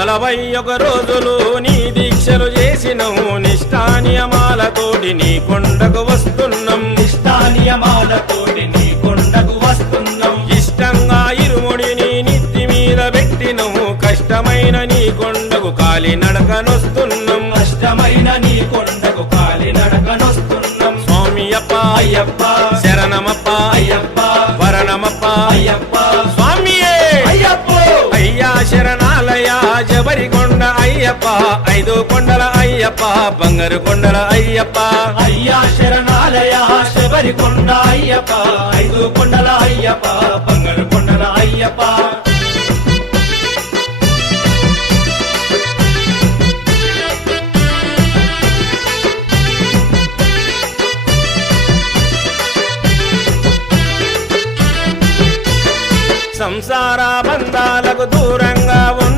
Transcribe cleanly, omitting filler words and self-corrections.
41 రోజులు నీ దీక్షలు చేసినవు నిష్ఠానియమాలతోటి నీ కొండకు వస్తున్నాం నిష్ఠానియమాలతోటి నీ కొండకు వస్తున్నాం ఇష్టంగా ఇరుముడిని నెత్తి మీద పెట్టినవు కష్టమైన నీ కొండకు కాలి నడకనొస్తున్నాం కష్టమైన నీ కొండకు కాలి నడకనొస్తున్నాం స్వామి అప్ప అయ్యప్ప శరణమప్ప అయ్యప్ప వరణమప్ప అయ్యప్ప స్వామియే అయ్యప్ప అయ్యా శరణాలయ జబరికొండ అయ్యప్ప 5 కొండల అయ్యప్ప బంగారు కొండల అయ్యప్ప అయ్యా శరణాలయ శబరికొండ అయ్యప్ప 5 కొండల అయ్యప్ప బంగారు కొండల అయ్యప్ప సంసార